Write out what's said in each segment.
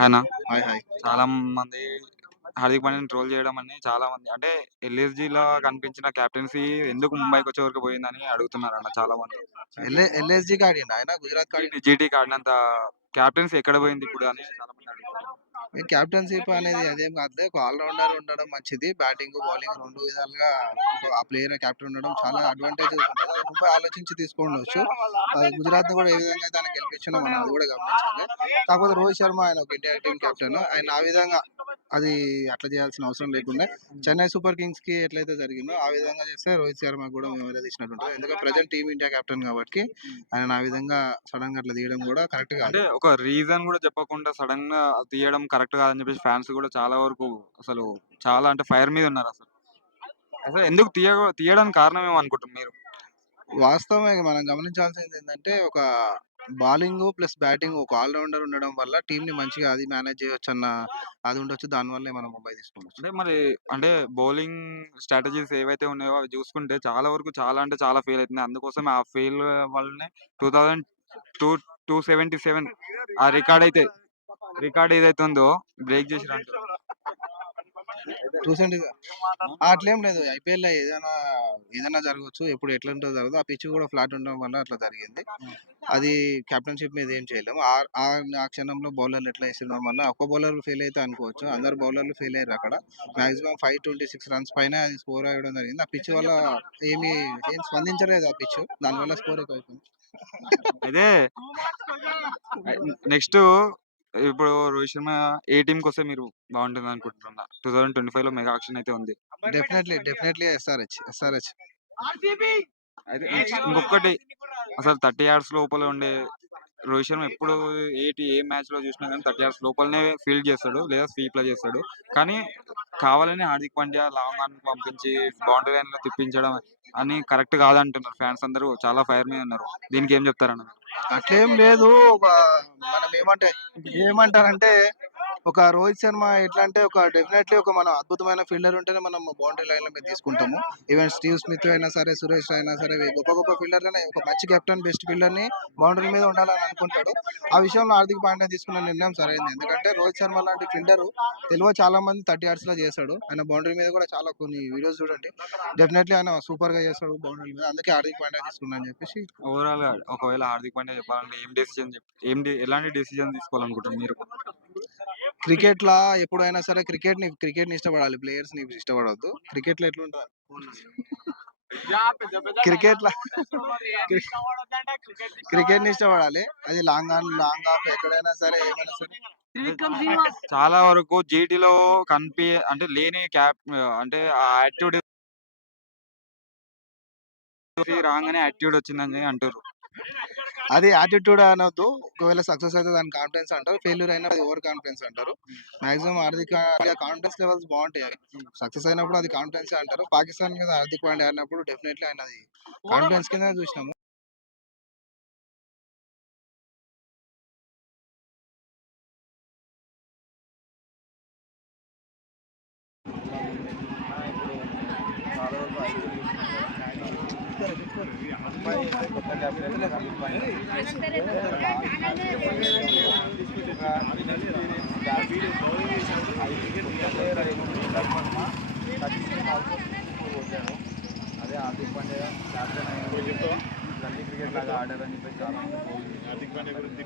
ఆయన hi hi. చాలా మంది హార్దిక్ పాండ్యాని ట్రోల్ చేయడం అని చాలా మంది అంటే ఎల్ఎస్జీలో కనిపించిన కెప్టెన్సీ ఎందుకు ముంబైకి వచ్చే వరకు పోయిందని అడుగుతున్నారన్న చాలా మంది. ఎల్ఎస్జికి ఆడిండు ఆయన, గుజరాత్ ఆడిండు. జీటీకి ఆడినంత కెప్టెన్సీ ఎక్కడ పోయింది ఇప్పుడు అని చాలా మంది అడుగుతున్నారు. క్యాప్టెన్షిప్ అనేది అదేం కాదు. ఒక ఆల్రౌండర్ ఉండడం మంచిది. బ్యాటింగ్ బౌలింగ్ రెండు విధాలుగా ఆ ప్లేయర్ క్యాప్టెన్ ఉండడం చాలా అడ్వాంటేజ్ ఉంటుంది. అది ముంబై ఆలోచించి తీసుకోవచ్చు. అది గుజరాత్ కూడా ఏ విధంగా అయితే ఆయన గెలిపించినా మనం అది కూడా గమనించాలి. కాకపోతే రోహిత్ శర్మ ఆయన ఒక ఇండియా టీం కెప్టెన్, ఆయన ఆ విధంగా అది అట్లా చేయాల్సిన అవసరం లేకుండా చెన్నై సూపర్ కింగ్స్ కి ఎట్లయితే జరిగిందో ఆ విధంగా చేస్తే రోహిత్ శర్మ కూడా మేము తీసినట్టు ఉంటుంది. ఎందుకంటే ప్రజెంట్ టీం ఇండియా కెప్టెన్ కాబట్టి ఆయన ఆ విధంగా సడన్ గా అట్లా తీయడం కూడా కరెక్ట్ కాదు. అంటే ఒక రీజన్ కూడా చెప్పకుండా సడన్ గా తీయడం కరెక్ట్ కాదని చెప్పేసి ఫ్యాన్స్ కూడా చాలా వరకు అసలు చాలా అంటే ఫైర్ మీద ఉన్నారు. అసలు అసలు ఎందుకు తీయడానికి కారణం ఏమనుకుంటారు మీరు? వాస్తవమే మనం గమనించాల్సింది ఏంటంటే ఒక బౌలింగ్ ప్లస్ బ్యాటింగ్ ఒక ఆల్రౌండర్ ఉండడం వల్ల టీం ని మంచిగా అది మేనేజ్ చేయొచ్చు అన్న అది ఉండొచ్చు. దానివల్లే మనం ముంబై తీసుకోవచ్చు. అంటే మరి అంటే బౌలింగ్ స్ట్రాటజీస్ ఏవైతే ఉన్నాయో అవి చూసుకుంటే చాలా వరకు చాలా అంటే చాలా ఫెయిల్ అవుతుంది. అందుకోసం ఆ ఫెయిల్ వల్లనే 2,277 ఆ రికార్డ్ ఏదైతే ఉందో బ్రేక్ చేసిరంట. చూసండి, అట్లేం లేదు. ఐపీఎల్ ఏదైనా జరగవచ్చు. ఎప్పుడు ఎట్లా ఉంటుందో జరగదు. ఆ పిచ్ కూడా ఫ్లాట్ ఉండడం వల్ల అట్లా జరిగింది. అది కెప్టెన్షిప్ మీద ఏం చేయలేము. ఆ క్షణంలో బౌలర్లు ఎట్లా వేసిన వల్ల ఒక్క బౌలర్ ఫెయిల్ అయితే అనుకోవచ్చు. అందరు బౌలర్లు ఫెయిల్ అయ్యారు అక్కడ. మాక్సిమం 526 రన్స్ పైన అది స్కోర్ అవ్వడం జరిగింది. ఆ పిచ్ వల్ల ఏం స్పందించలేదు ఆ పిచ్. దానివల్ల స్కోర్ ఎక్కువ అయిపోయింది. అదే నెక్స్ట్ ఇప్పుడు రోహిత్ శర్మ ఏ టీంకి వస్తే మీరు బాగుంటుంది అనుకుంటున్నా? 2025 లో మెగా ఆక్షన్ అయితే ఉంది. Definitely SRH. అయితే ఇంకొకటి అసలు 30 yards లోపల ఉండే రోహిత్ శర్మ ఎప్పుడు ఏ మ్యాచ్ లో చూసినా కానీ 30 yards లోపలనే ఫీల్డ్ చేస్తాడు లేదా స్వీప్ లో చేస్తాడు. కానీ కావాలని హార్దిక్ పాండ్యా లాంగ్ ఆన్ పంపించి బౌండరీ లైన్ లో తిప్పించడం అని కరెక్ట్ కాదంటున్నారు. ఫ్యాన్స్ అందరూ చాలా ఫైర్ మీద ఉన్నారు. దీనికి ఏం చెప్తారన్న? అట్లేం లేదు. మనం ఏమంటారంటే ఒక రోహిత్ శర్మ ఎట్లా అంటే ఒక డెఫినెట్లీ ఒక మనం అద్భుతమైన ఫీల్డర్ ఉంటేనే మనం బౌండరీ లైన్ మీద తీసుకుంటాము. ఈవెన్ స్టీవ్ స్మిత్ అయినా సరే, సురేష్ అయినా సరే, గొప్ప ఫీల్డర్లనే ఒక మంచి కెప్టెన్ బెస్ట్ ఫీల్డర్ ని బౌండరీ మీద ఉండాలని అనుకుంటాడు. ఆ విషయంలో హార్దిక్ పాండ్యా తీసుకున్న నిర్ణయం సరైంది. ఎందుకంటే రోహిత్ శర్మ లాంటి ఫీల్డర్ తెలివ చాలా మంది 30 yards లో చేస్తాడు. ఆయన బౌండరీ మీద కూడా చాలా కొన్ని వీడియోస్ చూడండి. డెఫినెట్లీ ఆయన సూపర్ గా చేస్తాడు బౌండరీ మీద. అందుకే హార్దిక్ పాండ్యా తీసుకున్నా అని చెప్పేసి. ఓవరాల్ గా ఒకవేళ హార్దిక్ పాండ్యా చెప్పాలంటే ఎలాంటి డెసిజన్ తీసుకోవాలనుకుంటారు మీరు? క్రికెట్ లా ఎప్పుడైనా సరే క్రికెట్ ని ఇష్టపడాలి. ప్లేయర్స్ ని ఇష్టపడవద్దు. క్రికెట్ లో ఎట్లుంటుంది? క్రికెట్ లా క్రికెట్ ని ఇష్టపడాలి. అది లాంగ్ ఆన్ లాంగ్ ఆఫ్ ఎక్కడైనా సరే ఏమైనా సరే. చాలా వరకు జీటీలో అంటే లేని అంటే ఆ యాటిట్యూడ్ రాగానే యాటిట్యూడ్ వచ్చిందని అంటారు. అది యాటిట్యూడ్ అనొద్దు. ఒకవేళ సక్సెస్ అయితే దాని కాన్ఫిడెన్స్ అంటారు. ఫెయిల్యూర్ అయినా అది ఓవర్ కాన్ఫిడెన్స్ అంటారు. మాక్సిమం హార్దిక్ కాన్ఫిడెన్స్ లెవెల్స్ బాగుంటాయి. సక్సెస్ అయినప్పుడు అది కాన్ఫిడెన్స్ అంటారు. పాకిస్తాన్ మీద హార్దిక్ పాండ్యా ఆడినప్పుడు డెఫినెట్లీ ఆయన అది కాన్ఫిడెన్స్ కింద చూసినాము. అదే హార్దిక్ పాండ్యా క్యాప్టెన్ గల్లీ క్రికెట్ లాగా ఆడారని చెప్పి చాలా హార్దిక్ పాండ్యా గురించి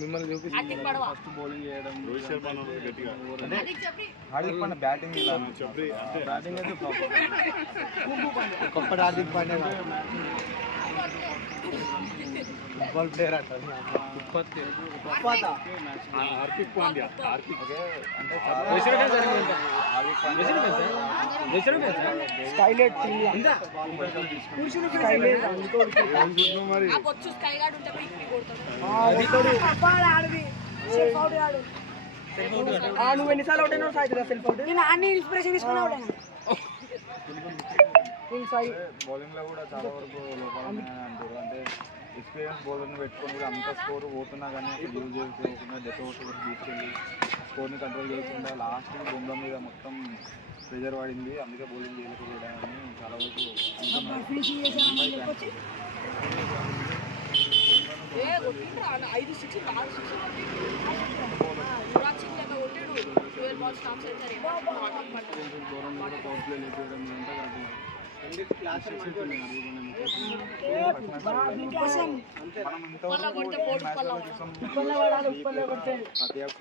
మిమ్మల్ని చూపిస్తుంది. ఫస్ట్ బౌలింగ్ చేయడం హార్దిక్ పాండ్యా బ్యాటింగ్ బ్యాటింగ్ అయితే గొప్ప హార్దిక్ పాండ్యా ఫుట్బాల్ ప్లేయర్ అంటారు. హార్దిక్ పాండ్యా నువ్వు ఎన్నిసార్లు అవుట్ అయినా సాయి సెల్ఫ్ అవుట్ నేను అన్ని ఇన్స్పిరేషన్ తీసుకున్నా బౌలింగ్ లో కూడా చాలా వరకు లోపాలు ఉన్నాయని అంటారు. అంటే ఎక్స్పీరియన్స్ బౌలర్ని పెట్టుకొని కూడా అంత స్కోర్ పోతున్నా కానీ అక్కడ యూజ్ చేసుకోకుండా డెత్ ఓవర్స్ కూడా తీసుకెళ్ళి స్కోర్ని కంట్రోల్ చేయకుండా లాస్ట్కి బొమ్మ మీద మొత్తం ప్రెజర్ పడింది. అందుకే బౌలింగ్ చేయలేకపోయాడని చాలా వరకు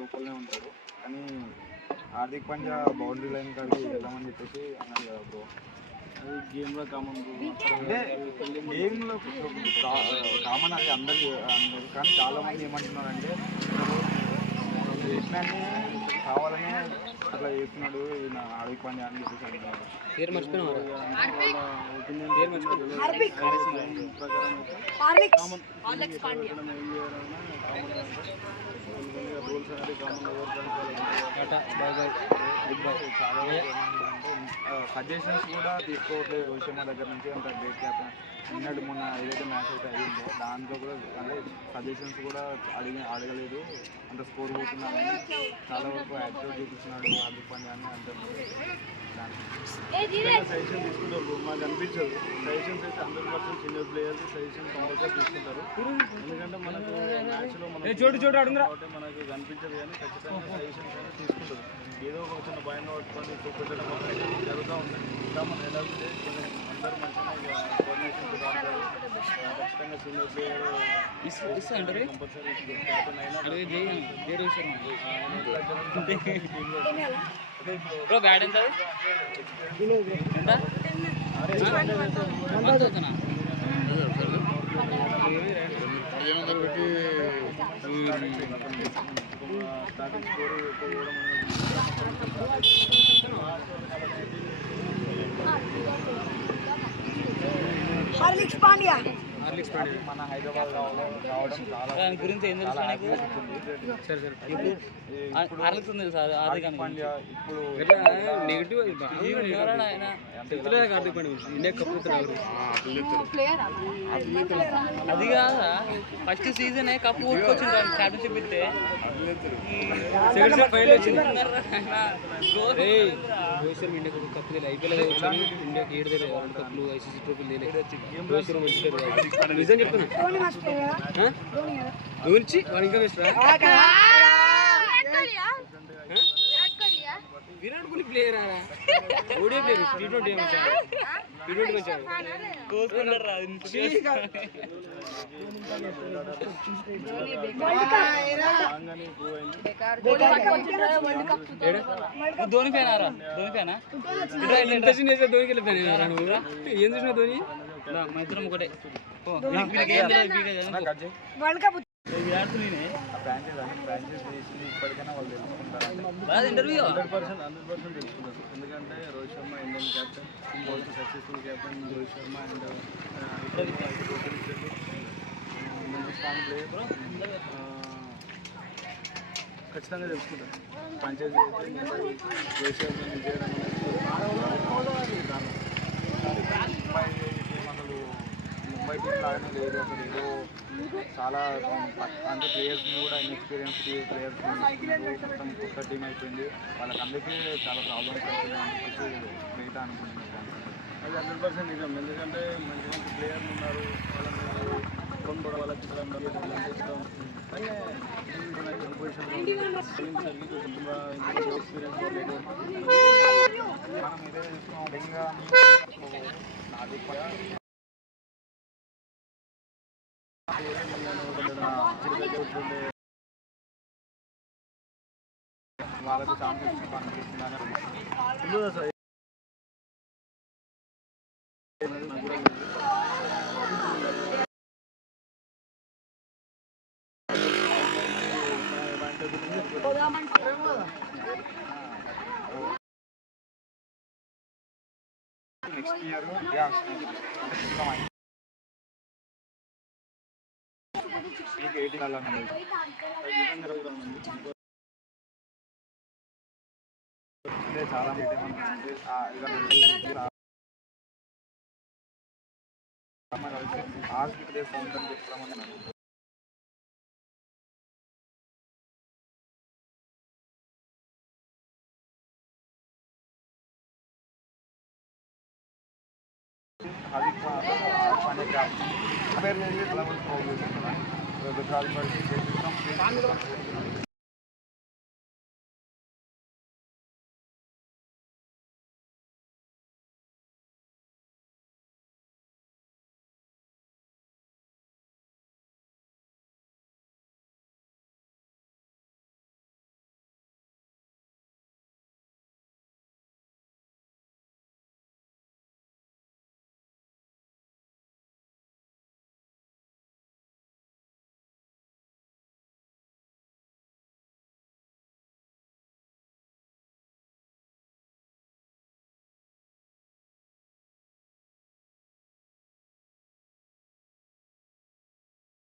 లోపలనే ఉంటారు. కానీ హార్దిక్ పాండ్యా బౌండరీ లైన్ కాడికి వెళ్దామని చెప్పేసి అన్నారు కదా బ్రో. అది గేమ్లో కామన్ అంటే గేమ్లో కామన్ అది అందరు కానీ చాలామంది ఏమంటున్నారంటే చేసినాన్ని కావాలని అట్లా చేస్తున్నాడు ఈయన హార్దిక్ పాండ్యా అని చెప్పేసి అంటున్నారు. సజెషన్స్ కూడా తీసుకోవట్లేదు రోహిత్ శర్మ దగ్గర నుంచి. అంత గ్రేట్ క్యాప్టెన్ నిన్నటి మొన్న ఏదైతే మ్యాచ్ అయితే అయ్యిందో దాంట్లో కూడా అంటే సజెషన్స్ కూడా అడగలేదు. అంత స్కోర్ పోతున్నా కానీ చాలా వరకు యాక్టివ్ చూపిస్తున్నాడు హార్దిక్ పాండ్యా అని అంటున్నారు. సజెషన్ తీసుకుంటారు మాకు అనిపించదు. సజెషన్స్ అయితే 100% సీనియర్ ప్లేయర్స్ సజెషన్ కంపల్సరీ తీసుకుంటారు. ఎందుకంటే మనకు మ్యాచ్లో మనకు మనకు కనిపించదు కానీ ఖచ్చితంగా సజెషన్స్ అయితే తీసుకుంటారు. ఏదో ఒక చిన్న భయంగా పట్టుకొని చూపించడం జరుగుతూ ఉంటుంది. ఇంకా మన ఎలాగో అందరూ మంచిగా కోఆర్డినేషన్ ఖచ్చితంగా సీనియర్ ప్లేయర్ కంపల్సరీ క్యాప్టెన్ అయినా బ్యాట్ ఎంత స్టార్టింగ్ స్కోర్ ఎక్కువ హార్దిక్ పాండ్యా మన హైదరాబాద్ రావడం దాని గురించి ఏం తెలుసు నాకు? హార్దిక్ ఉంది సార్. హార్దిక్ పాండ్యా ఇప్పుడు నెగిటివ్ అది కాదా ఫస్ట్ సీజన్ కప్పు కొట్టుకొచ్చింది ఛాంపియన్షిప్ ఇస్తే ఇండియాకి కప్పు ఐపీఎల్ ఇండియాకి 7 వరల్డ్ కప్లు ఐసీసీ ట్రోఫీలు నిజం చెప్తున్నా. గురించి వాడు ఇంకా best Virat Kohli player ODI player T20 Dhoni fan ఆరా? ధోని ఫ్యానా? ఇంట్రెస్ట్ చేసే ధోనికి వెళ్ళిపోయినా నువ్వు? ఏం చూసినా ధోని? మా ఇద్దరం ఒకటే. ఇప్పటికైనా వాళ్ళు తెలుసుకుంటారు. 100% తెలుసుకుంటారు. ఎందుకంటే Rohit Sharma Indian captain, most successful captain Rohit Sharma and మంచి స్ట్రాంగ్ ప్లేయర్. ఖచ్చితంగా తెలుసుకుంటారు. పంచాయతీ రోహిత్ శర్మ విజయడం ముంబై టీం లాగానే లేదు. అసలు ఏదో చాలా అంటే ప్లేయర్స్ని కూడా ఇన్ఎక్స్పీరియన్స్ ప్లేయర్స్ని మొత్తం కొత్త టీం అయిపోయింది. వాళ్ళకందరికీ చాలా ప్రాబ్లమ్స్ అవుతుంది అని చెప్పేసి మిగతా అనుకుంటున్నాను. అది 100% నిజం. ఎందుకంటే మంచి మంచి ప్లేయర్లు ఉన్నారు. వాళ్ళని ఫోన్ కూడా వాళ్ళకి ఇష్టం పొజిషన్లో ఎక్స్పీరియన్స్ లేదు. మనం ఇదే చూస్తున్నాం. బెంగా హార్దిక్ వాళ్ళకు ఛాన్సెస్ కనిపిస్తుందని నెక్స్ట్ ఇయర్ మీకు 18 చాలా ఆర్సీబీ ప్లేయర్స్ ఉందని చెప్తామని హార్దిక్ పాండ్యా కంపేర్ చేసి 11 స్కోర్ చేస్తున్నారు.